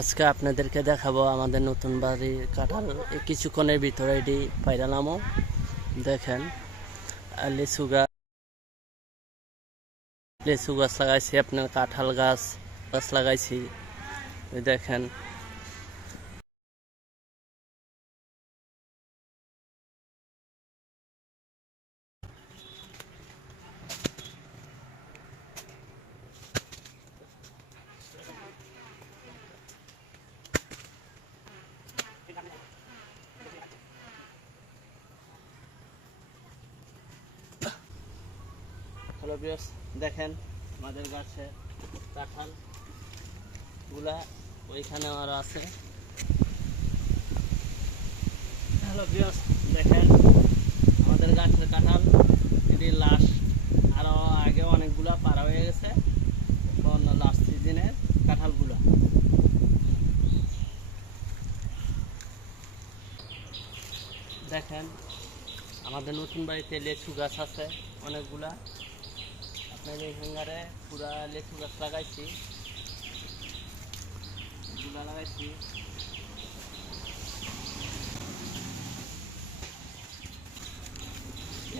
আজকে আপনাদেরকে দেখাবো আমাদের নতুন বাড়ির কাঁঠাল কিছুক্ষণের ভিতরে এটি পাইরালামও দেখেন। লিচু গাছ লাগাইছি, আপনার কাঁঠাল গাছ লাগাইছি দেখেন। হ্যালো ভিউয়ার্স, দেখেন আমাদের গাছে কাঁঠাল গুলা ওইখানে আরো আছে। হ্যালো ভিউয়ার্স, দেখেন আমাদের গাছের কাঁঠাল এটি লাস্ট, আরো আগে অনেকগুলা পারা হয়ে গেছে, এখন লাস্ট সিজনের কাঁঠালগুলা। দেখেন আমাদের নতুন বাড়িতে লেচু গাছ আছে অনেকগুলা। আপনার এই হ্যাঙ্গারে পুরা লেচু গাছ লাগাইছি,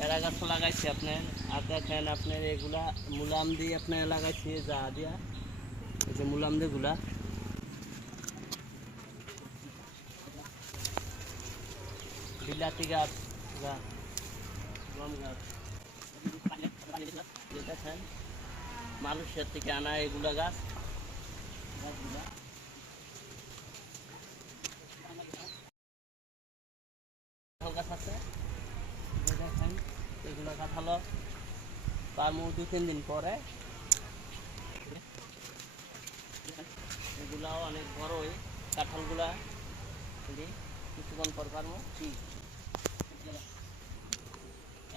এরা গাছ লাগাইছি আপনার। আর দেখেন আপনার এগুলা মুলাম দিয়ে আপনার লাগাইছি, যা দিয়া এই যে মুলাম দিয়ে গুলা বিলাতি গাছ, গম গাছ। দেখেন মানুষের থেকে আনা এগুলা গাছ গাছ আছে। দেখেন এগুলো কাঁঠাল পারমু 2-3 দিন পরে। এগুলাও অনেক বড়ই কাঁঠালগুলা, কিছুক্ষণ পর পারবো।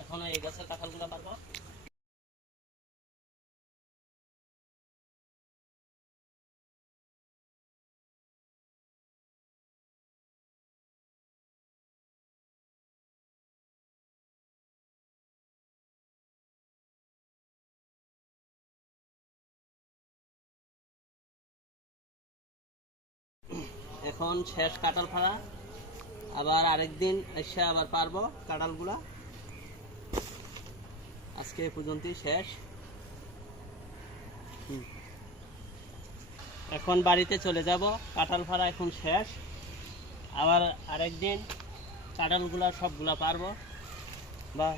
এখনো এই গাছের কাঁঠালগুলা পারবো। এখন শেষ কাঁঠাল ফাড়া, আবার আরেকদিন এসে আবার পারবো কাঁঠালগুলা। আজকে এ পর্যন্তই শেষ। এখন বাড়িতে চলে যাব, কাঁঠাল ফাড়া এখন শেষ, আবার আরেকদিন কাঁঠালগুলা সবগুলা পারবো। বাই।